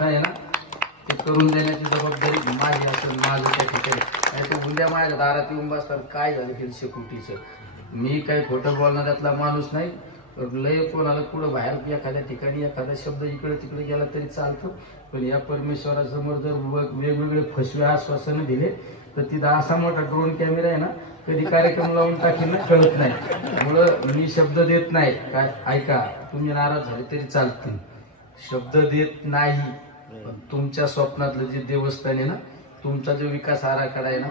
देवस्थान आहे ना ते करून देण्याची जबाबदारी माझी असेल, माझं त्या ठिकाणी. नाही तर उद्या माझ्या दारात येऊन बसतात काय झालं 150 कोटीचं. मी काही खोटं बोलणाऱ्यातला माणूस नाही. लय कोणाला पुढं बाहेर एखाद्या ठिकाणी एखादा शब्द इकडे तिकडे गेला तरी चालतो, पण या परमेश्वरासमोर जर वेगवेगळे फसवे आश्वासनं दिले तर तिथं असा मोठा ड्रोन कॅमेरा आहे ना, कधी कार्यक्रम लावून टाकेल ना कळत नाही. त्यामुळं मी शब्द देत नाही. काय ऐका, तुम्ही नाराज झाले तरी चालतील, शब्द देत नाही. तुमच्या स्वप्नातलं जे देवस्थान आहे ना, तुमचा जो विकास आराखडा आहे ना,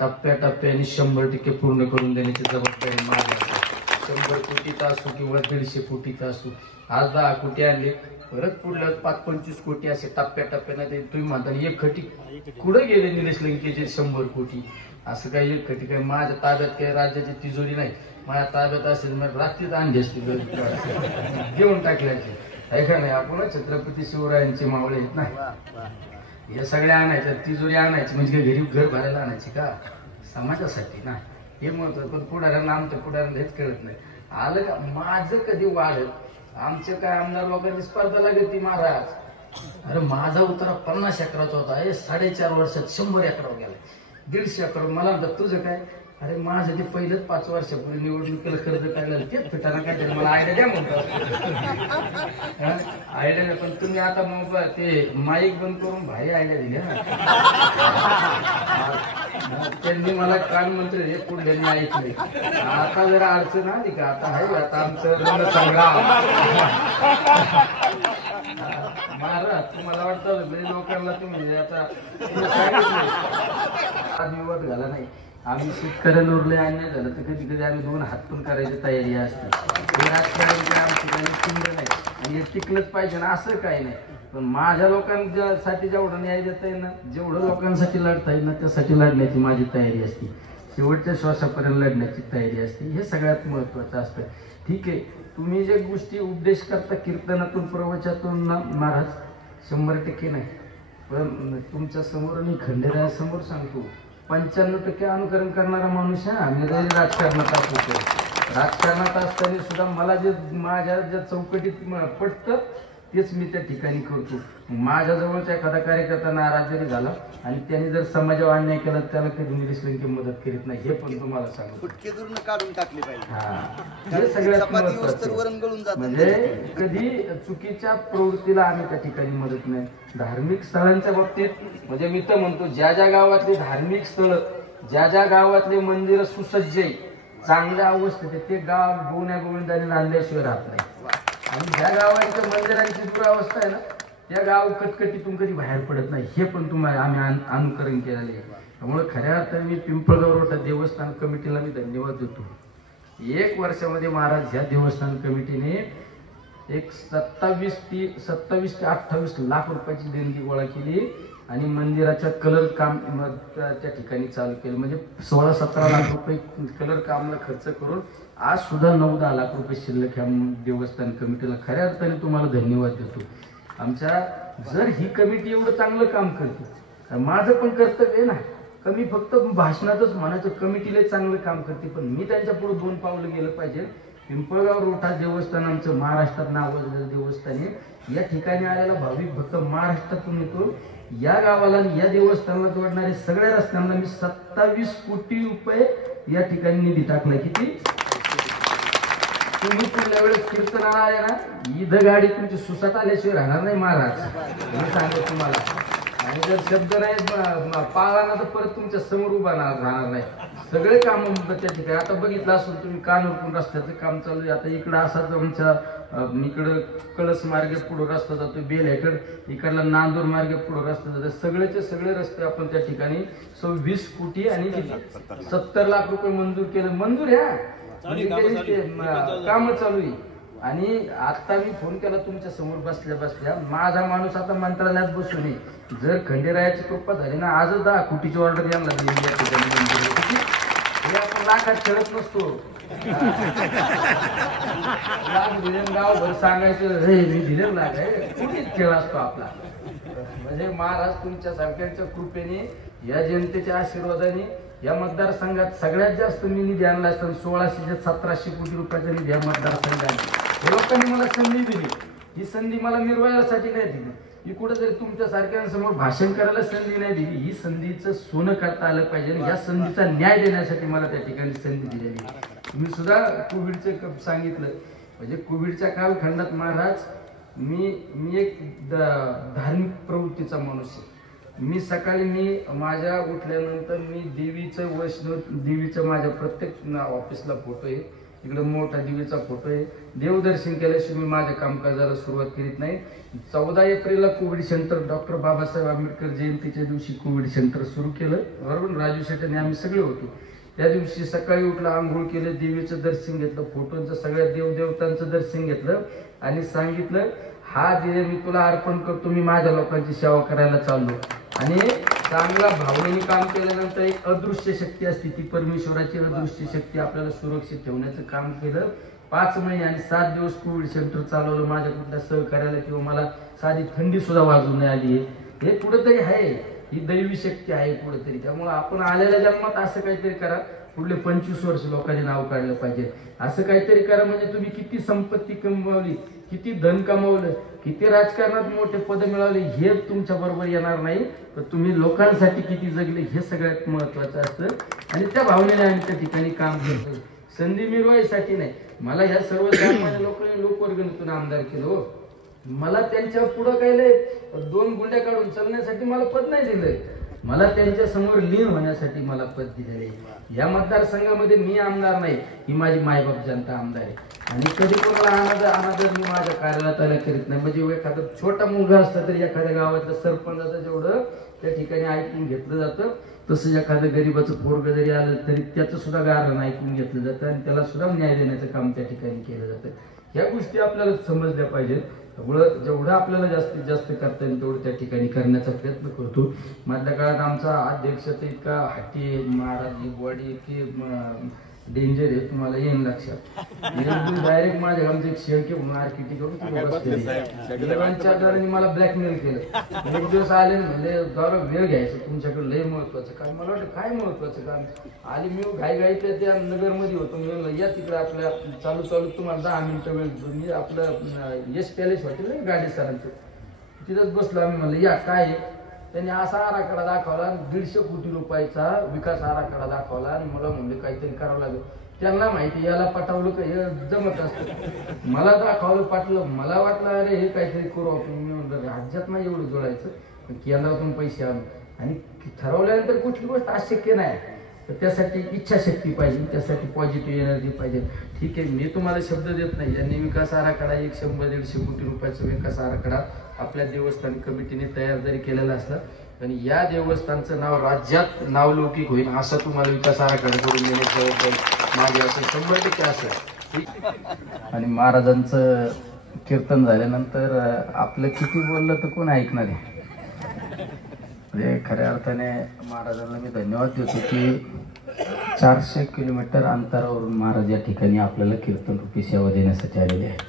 टप्प्याटप्प्याने 100% पूर्ण करून देण्याची जबाबदारी माझी आहे. 100 कोटीचा असू किंवा 150 कोटीचा असू. आज 10 कोटी आणले, परत पुढल्या 5-25 कोटी असे टप्प्याटप्प्याने ते तुम्ही म्हणता एक खटी कुठं गेले निलेश लंकेचे 100 कोटी. असं काही एक खटी काय माझ्या ताब्यात काही राज्याची तिजोरी नाही. माझ्या ताब्यात असेल मग रात्रीच आणली असती घेऊन टाकल्याची आहे का नाही. आपण छत्रपती शिवरायांचे मावळे आहेत ना, हे सगळ्या आणायच्या, तिजोरी आणायची म्हणजे काही गरीब घर भरायला आणायची का, समाजासाठी ना, हे महत्व. पण पुढाऱ्यांना आमच्या पुढाऱ्यांना हेच कळत नाही. आलं का माझं कधी वाढत. आमचे काय आमदार लोकांची स्पर्धा लागत ती महाराज. अरे माझा उतारा 50 एकराचा होता, हे 4.5 वर्षात 100 एकरावर गेलाय, 150 एकर. मला म्हणतात तुझं काय. अरे माझं ते पहिलंच 5 वर्षापूर्वी निवडणुकीला कर्ज काढलं तेच फिटाना काय मला आयडिया द्या म्हणतात. आयडिया नाही, पण तुम्ही आता मोबाईल ते माईक बंद करून भारी आयडिया दिल्या ना. त्यांनी मला काल मंत्री हे पुढे ऐकले. आता जरा अडचण आली का, आता आहे आता आमचं रंग चांगला महाराज. तुम्हाला वाटतं लोकांना तुम्ही आता विवाद झाला नाही. आम्ही शेतकऱ्यांवर लय अन्याय झालं तर कधी कधी आम्ही 2 हात पण करायची तयारी असते. हे राजकारण आमची काही चिंता नाही आणि हे टिकलंच पाहिजे ना असं काही नाही. पण माझ्या लोकांसाठी जेवढं न्याय देता येईल ना, जेवढं लोकांसाठी लढता येईल ना त्यासाठी लढण्याची माझी तयारी असते. शेवटच्या श्वासापर्यंत लढण्याची तयारी असते. हे सगळ्यात महत्वाचं असतं. ठीक आहे, तुम्ही जे गोष्टी उपदेश करता कीर्तनातून प्रवचनातून ना महाराज 100% नाही. पण तुमच्या समोर आणि खंडेरायासमोर सांगतो 95% अनुकरण करणारा माणूस आहे. आम्ही राजकारणात असतो, राजकारणात असताना सुद्धा मला जे माझ्या ज्या चौकटीत पटतं तेच मी त्या ठिकाणी करतो. माझ्या जवळचा एखादा कार्यकर्ता नाराज जरी झाला आणि त्याने जर समाजावर अन्याय केला त्याला कधी निलेश लंके मदत करीत नाही. हे पण तुम्हाला सांगतो. काढून टाकले पाहिजे. हे सगळ्यात महत्त्वाचं. म्हणजे कधी चुकीच्या प्रवृत्तीला आम्ही त्या ठिकाणी मदत नाही. धार्मिक स्थळांच्या बाबतीत म्हणजे मी तर म्हणतो ज्या ज्या गावातले धार्मिक स्थळ, ज्या ज्या गावातले मंदिर सुसज्ज आहे, चांगल्या अवस्थेत ते गाव गोण्या गोविंदाने नांदल्याशिवाय राहत नाही. आणि ज्या गावांच्या मंदिरांची दुरावस्था आहे ना त्या गाव कटकटीतून कधी बाहेर पडत नाही. हे पण तुम्हाला आम्ही अनुकरण केलेलं आहे. त्यामुळे खऱ्या अर्थाने मी पिंपळगाव रोड देवस्थान कमिटीला मी धन्यवाद देतो. 1 वर्षामध्ये महाराज ह्या देवस्थान कमिटीने एक 27 ते 28 लाख रुपयाची देणगी गोळा केली आणि मंदिराच्या कलर काम त्या ठिकाणी चालू केलं. म्हणजे 16-17 लाख रुपये कलर कामला खर्च करून आज सुद्धा 9-10 लाख रुपये शिल्लक ह्या देवस्थान कमिटीला. खऱ्या अर्थाने तुम्हाला धन्यवाद देतो. आमच्या जर ही कमिटी एवढं चांगलं काम करते, माझं पण कर्तव्य आहे ना. कमी फक्त भाषणातच म्हणायचं कमिटीला चांगलं काम करते, पण मी त्यांच्या पुढे 2 पावलं गेलं पाहिजे. पिंपळगाव रोठा देवस्थान आमचं महाराष्ट्रात नावाजलेलं देवस्थान आहे. या ठिकाणी आलेला भाविक भक्त महाराष्ट्रातून येतो. या गावाला या देवस्थानाला जोडणारे सगळ्या रस्त्यांना मी 27 कोटी रुपये या ठिकाणी निधी टाकलाय. किती? तुम्ही पुढल्या वेळेस कीर्तनाला आले ना, इथं गाडी तुमची सुसात आल्याशिवाय राहणार नाही महाराज, मी सांगतो तुम्हाला. आणि जर शब्द नाही पाळला ना तर परत तुमच्या समोर उभा राहणार नाही. सगळे काम त्या ठिकाणी आता बघितलं असून तुम्ही कानपूर रस्त्याचं काम चालू आहे. आता इकडं असाच आमच्या इकडं कळस मार्गे पुढं रस्ता जातो, बेलहेकड इकडला नांदूर मार्गे पुढं रस्ता जातो. सगळेचे सगळे रस्ते आपण त्या ठिकाणी 26 कोटी आणि 70 लाख रुपये मंजूर केलं. मंजूर ह्या काम चालू आहे. आणि आता मी फोन केला तुमच्या समोर बसल्या बसल्या, माझा माणूस आता मंत्रालयात बसू नये. जर खंडेरायाची कृपा झाली ना आजच 10 कोटीची ऑर्डर यांना दिली या ठिकाणी. हे आपण लाखात खेळत नसतो. गावभर सांगायचं हे मी दिलेलं लाख आहे, कुठेच खेळ असतो आपला. म्हणजे महाराज तुमच्या सारख्यांच्या कृपेने या जनतेच्या आशीर्वादाने या मतदारसंघात सगळ्यात जास्त मी निधी आणला असताना 1600 ते 1700 कोटी रुपयाचा निधी या मतदारसंघात. हे लोकांनी मला संधी दिली. ही संधी मला निर्वाहासाठी नाही दिली. ही कुठेतरी तुमच्या सारख्यांसमोर भाषण करायला संधी नाही दिली. ही संधीचं सोनं करता आलं पाहिजे आणि या संधीचा न्याय देण्यासाठी मला त्या ठिकाणी संधी दिलेली. मी सुद्धा कोविडचं सांगितलं, म्हणजे कोविडच्या कालखंडात महाराज मी एक धार्मिक प्रवृत्तीचा माणूस आहे. मी सकाळी माझ्या उठल्यानंतर मी देवीचं वैष्णव देवीचं माझ्या प्रत्येक ऑफिसला फोटो आहे, इकडे मोठा देवीचा फोटो आहे. देवदर्शन केल्याशिवाय मी माझ्या कामकाजाला सुरुवात करीत नाही. 14 एप्रिलला Covid centre doctor Babasaheb Ambedkar जयंतीच्या दिवशी कोविड सेंटर सुरू केलं, बरोबर. राजू शेट्टी आम्ही सगळे होतो. त्या दिवशी सकाळी उठलं, आंघोळ केलं, देवीचं दर्शन घेतलं, फोटोंचं सगळ्या देवदेवतांचं दर्शन घेतलं आणि सांगितलं, हा देव मी तुला अर्पण करतो, मी माझ्या लोकांची सेवा करायला चाललो. आणि चांगला भावनेने काम केल्यानंतर एक अदृश्य शक्ती असते, ती परमेश्वराची अदृश्य शक्ती आपल्याला सुरक्षित ठेवण्याचं काम केलं. 5 महिने आणि 7 दिवस कोविड सेंटर चालवलं. माझ्या कुठल्या सहकार्याला किंवा मला साधी थंडी सुद्धा वाजून नाही आली. हे कुठेतरी आहे, ही दैवी शक्ती आहे कुठेतरी. त्यामुळे आपण आलेल्या जन्मात असं काहीतरी करा, पुढले 25 वर्ष लोकांनी नाव काढलं पाहिजे. असं काहीतरी करा म्हणजे तुम्ही किती संपत्ती कमवली, किती धन कमवलं, किती राजकारणात मोठे पद मिळवले हे तुमच्या बरोबर येणार नाही, तर तुम्ही लोकांसाठी किती जगले हे सगळ्यात महत्वाचं असतं. आणि त्या भावनेने आम्ही त्या ठिकाणी काम करतो. संधी मिळवायसाठी नाही. मला ह्या सर्व सामान्य लोकांनी लोकवर्गणीतून आमदार केलं हो. मला त्यांच्या पुढं काही लय 2 गुंड्या काढून चालण्यासाठी मला पद नाही दिलंय. मला त्यांच्या समोर लीन होण्यासाठी मला पद दिलेले. या मतदारसंघामध्ये मी आमदार नाही, ही माझी मायबाप जनता आमदार आहे. आणि कधी कोणाला अनादर मी माझ्या कार्यालयात करीत नाही. म्हणजे एखादा छोटा मुलगा असला तरी एखाद्या गावातल्या सरपंचाचं जेवढं त्या ठिकाणी ऐकून घेतलं जातं, तसं एखादं गरीबाचं पोरग जरी आलं तरी त्याचं सुद्धा गारण ऐकून घेतलं जातं आणि त्याला सुद्धा न्याय देण्याचं काम त्या ठिकाणी केलं जातं. ह्या गोष्टी आपल्याला समजल्या पाहिजेत. जेवढं आपल्याला जास्तीत जास्त करता येईल तेवढं त्या ठिकाणी करण्याचा प्रयत्न करतो. मधल्या काळात आमचा अध्यक्ष तर इतका हट्टी महाराज बॉडी की डेंजर आहे, तुम्हाला येईन लक्षात. डायरेक्ट माझ्या आमचं एक शेळके म्हणून आर्किटेक्ट करून मला ब्लॅकमेल केलं. एक दिवस आले म्हणजे जरा वेळ घ्यायचं तुमच्याकडे लय महत्वाचं काम. मला वाटतं काय महत्वाचं काम. आली मी घाईघाईच्या त्या नगरमध्ये होतो. मी म्हणलं या तिकडे आपल्या चालू तुम्हाला 10 मिनिटं वेळ. मी आपलं यश पॅलेस हॉटेल आहे गाडी सरांचं, तिथंच बसलो आम्ही. म्हणलं या काय. त्यांनी असा आराखडा दाखवला, 150 कोटी रुपयाचा विकास आराखडा दाखवला आणि मला म्हणले काहीतरी करावं लागेल. त्यांना माहिती याला पटवलं का हे जमत असतं. मला दाखवलं, पाठलं. मला वाटलं अरे हे काहीतरी करू आपण. मी म्हणलं राज्यात नाही एवढं जोडायचं, पण केंद्रातून पैसे आणू. आणि ठरवल्यानंतर कुठली गोष्ट अशक्य नाही. तर त्यासाठी इच्छाशक्ती पाहिजे, त्यासाठी पॉझिटिव्ह एनर्जी पाहिजे. ठीक आहे, मी तुम्हाला शब्द देत नाही. यांनी विकास आराखडा 100-150 कोटी रुपयाचा विकास आराखडा आपल्या देवस्थान कमिटीने तयार जरी केलेला असला, पण या देवस्थानचं नाव राज्यात नावलौकिक होईल असा तुम्हाला विकास आराखडा करून देण्याचं माझे असं 100% असं. आणि महाराजांचं कीर्तन झाल्यानंतर आपलं किती बोललं तर कोण ऐकणार आहे. म्हणजे खऱ्या अर्थाने महाराजांना मी धन्यवाद देतो की 400 किलोमीटर अंतरावरून महाराज या ठिकाणी आपल्याला कीर्तन रूपी सेवा देण्यासाठी आलेले आहेत.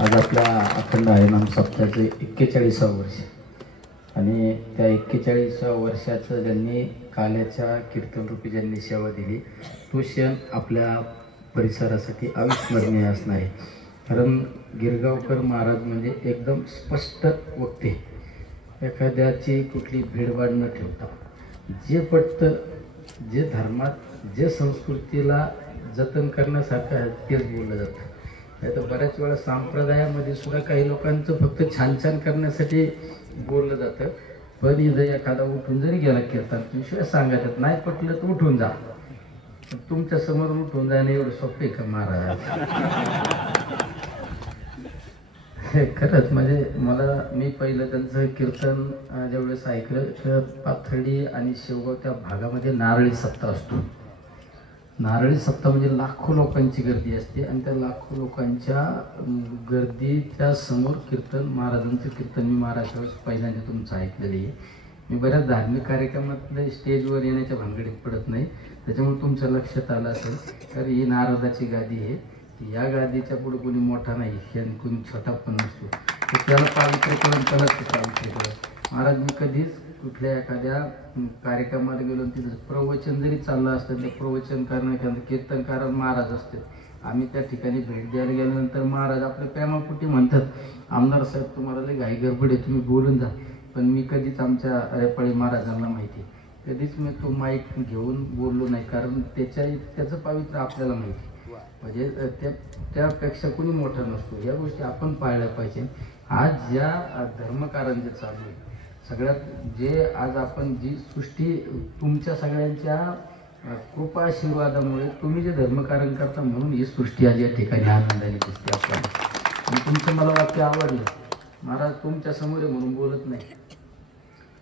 आज आपल्या अखंड हरिनाम सप्ताहाचे 41वे वर्ष आणि त्या 41व्या वर्षाचं ज्यांनी काल्याच्या कीर्तन रूपी ज्यांनी सेवा दिली तो क्षण आपल्या परिसरासाठी अविस्मरणीय असणार आहे. कारण गिरगावकर महाराज म्हणजे एकदम स्पष्ट वक्ते, एखाद्याची कुठली भीडभाड न ठेवता जे पटतं, जे धर्मात जे संस्कृतीला जतन करण्यासारखं आहे तेच बोललं जातं. नाही तर बऱ्याच वेळा संप्रदायामध्ये सुद्धा काही लोकांचं फक्त छान छान करण्यासाठी बोललं जातं. पण इथं एखादा उठून जरी गेला कीर्तन विषय सांगायचं नाही पटलं तर उठून जा. तुमच्या समोर उठून जाणं एवढं सोपं आहे का महाराज. खरंच म्हणजे मी पहिलं त्यांचं कीर्तन ज्यावेळेस ऐकलं तर पाथर्डी आणि शेवगाव त्या भागामध्ये नारळी सप्ताह असतो. नारळी सप्ताह म्हणजे लाखो लोकांची गर्दी असते आणि त्या लाखो लोकांच्या गर्दीच्या समोर कीर्तन, महाराजांचं कीर्तन मी महाराष्ट्रावर पहिल्यांदा तुमचं ऐकलेलं आहे. मी बऱ्याच धार्मिक कार्यक्रमातल्या स्टेजवर येण्याच्या भानगडीत पडत नाही, त्याच्यामुळे तुमच्या लक्षात आलं असेल. तर ही नारदाची गादी आहे. या गादीच्या पुढे कोणी मोठा नाही आणि कोणी छोटा पण नसतो. तर त्याला पावित्र्य करून त्यालाच ते पावित्र्य करून. महाराज मी कधीच कुठल्या एखाद्या कार्यक्रमाला गेलो तिथं प्रवचन जरी चाललं असतं, ते प्रवचन करणं एखादं कीर्तनकार महाराज असते, आम्ही त्या ठिकाणी भेट द्यायला गेल्यानंतर महाराज आपल्या प्रेमापोटी म्हणतात, आमदार साहेब तुम्हाला लई घाई गडबड आहे, तुम्ही बोलून जा. पण मी कधीच आमच्या रेपाळी महाराजांना माहिती कधीच मी तो माईक घेऊन बोललो नाही, कारण त्याचं पावित्र्य आपल्याला माहिती. म्हणजे त्यापेक्षा कोणी मोठा नसतो. या गोष्टी आपण पाळल्या पाहिजे. आज ज्या धर्मकारण जे चालू आहे सगळ्यात जे आज आपण जी सृष्टी तुमच्या सगळ्यांच्या कृपा आशीर्वादामुळे तुम्ही जे धर्मकारण करता म्हणून ही सृष्टी आज या ठिकाणी आनंदाने दिसते आपल्याला. आणि तुमचं मला वाक्य आवडलं. महाराज तुमच्या समोर आहे म्हणून बोलत नाही.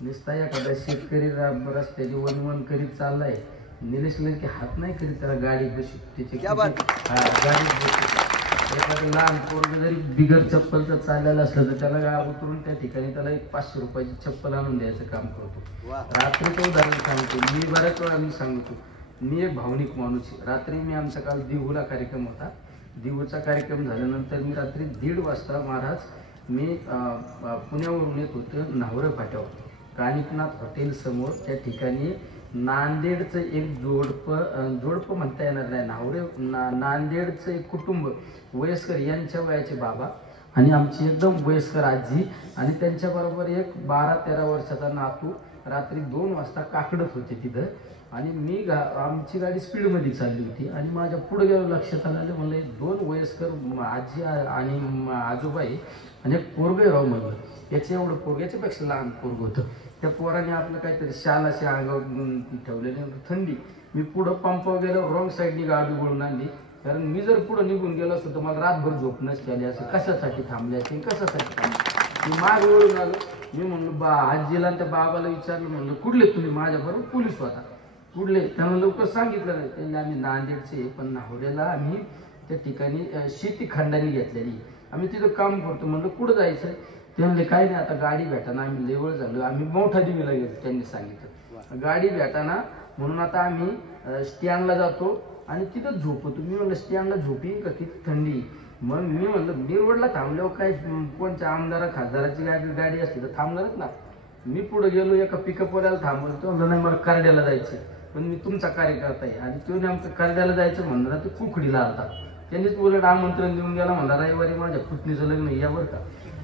नुसता एखादा शेतकरी रस्त्याची वन करीत चाललाय, निलेश की हात नाही करीत त्याला गाडीत बशी त्याची गाडीत बशी. एखादं लहान पोरग जरी बिगर चप्पलचं चाललेलं असलं तर त्याला उतरून त्या ठिकाणी त्याला एक 500 रुपयाची चप्पल आणून द्यायचं काम करतो. रात्रीचं उदाहरण सांगतो मी, बऱ्याच वेळा मी सांगतो, मी एक भावनिक माणूस आहे. रात्री मी आमचा काल दिवूला कार्यक्रम होता. दिवूचा कार्यक्रम झाल्यानंतर मी रात्री 1:30 वाजता महाराज मी पुण्यावरून येत होतो न्हावरे फाट्यावर कानिकनाथ हॉटेल समोर. त्या ठिकाणी नांदेडचं एक जोडपं म्हणता येणार नाही, नांदेडचं एक कुटुंब वयस्कर यांच्या वयाचे बाबा आणि आमची एकदम वयस्कर आजी आणि त्यांच्याबरोबर एक 12-13 वर्षाचा नातू रात्री 2 वाजता काकडत होते तिथं. आणि मी आमची गाडी स्पीडमध्ये चालली होती आणि माझ्या पुढे गेलो, लक्षात आलं म्हणलं 2 वयस्कर आजी आणि आजोबा आहे आणि एक पोरगं राव म्हणलं. याचं एवढं पोरग याच्यापेक्षा लहान पोरग होतं. त्या पोराने आपलं काहीतरी शाल असे अंगावर ठेवलेले, थंडी. मी पुढं पंपावर गेलो, रॉंग साईडनी गाडी वळून आणली, कारण मी जर पुढं निघून गेलो असतो तर मला रातभर झोप नसते आली. असं कशासाठी थांबले असेल, कशासाठी थांबले. मी माग वळून आलो. मी म्हणलो आजीला आणि त्या बाबाला विचारलं, म्हणलं कुठले तुम्ही. माझ्याबरोबर पोलीस होता. कुठले त्यांना लवकर सांगितलं नाही. त्यांनी आम्ही नांदेडचे, पण न्हावऱ्याला आम्ही त्या ठिकाणी शेती खंडाने घेतलेली, आम्ही तिथं काम करतो. म्हणलं कुठं जायचं. ते म्हणले काही नाही, आता गाडी भेटाना आम्ही लेवळ झालो, आम्ही मोठा दिवीला गेलो. त्यांनी सांगितलं गाडी भेटाना म्हणून आता आम्ही स्टँडला जातो आणि तिथं झोपतो. मी म्हणलं स्टँडला झोपी का, किती थंडी. मग मी म्हणलं बिरवडला थांबल्यावर काय कोणत्या आमदारा खासदाराची गाडी असते तर थांबणारच ना. मी पुढे गेलो, एका पिकअपवाल्याला थांबवलं. तो म्हणलं नाही मला करड्याला जायचं, पण मी तुमचा कार्यकर्ता आहे. आणि तो नेमकं करड्याला जायचं म्हणणार ते कुकडीला आलता. त्यांनीच उलट आमंत्रण देऊन गेला, म्हणला रविवारी माझ्या पुतणीचं लग्न या बरं का.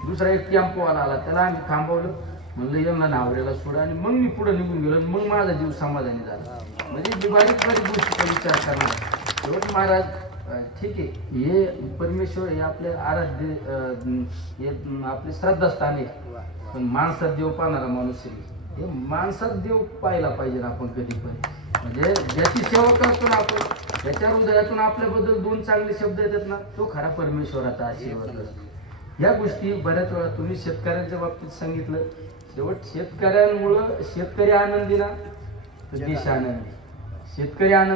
दुसरा एक टेम्पोवाला आला, त्याला आम्ही थांबवलं. म्हणलं यांना न्हावऱ्याला सोडा. आणि मग मी पुढे निघून गेलो. मग माझा जीव समाधानी झाला. म्हणजे बारीक गोष्टीचा विचार करणार. शेवट महाराज ठीक आहे, हे परमेश्वर हे आपले आराध्य हे आपले श्रद्धास्थान आहे. पण माणसात देव पाहणारा माणूस आहे. हे माणसात देव पाहायला पाहिजे ना आपण कधी पण. म्हणजे ज्याची सेवा करतो ना आपण, त्याच्या हृदयातून आपल्याबद्दल 2 चांगले शब्द येतात ना, तो खरा परमेश्वराचा आशीर्वाद असतो. या गोष्टी बऱ्याच वेळा तुम्ही शेतकऱ्यांच्या बाबतीत सांगितलं. शेवट शेतकऱ्यांमुळं शेतकरी आनंदी ना तर देश आनंदी. शेतकरी आनंद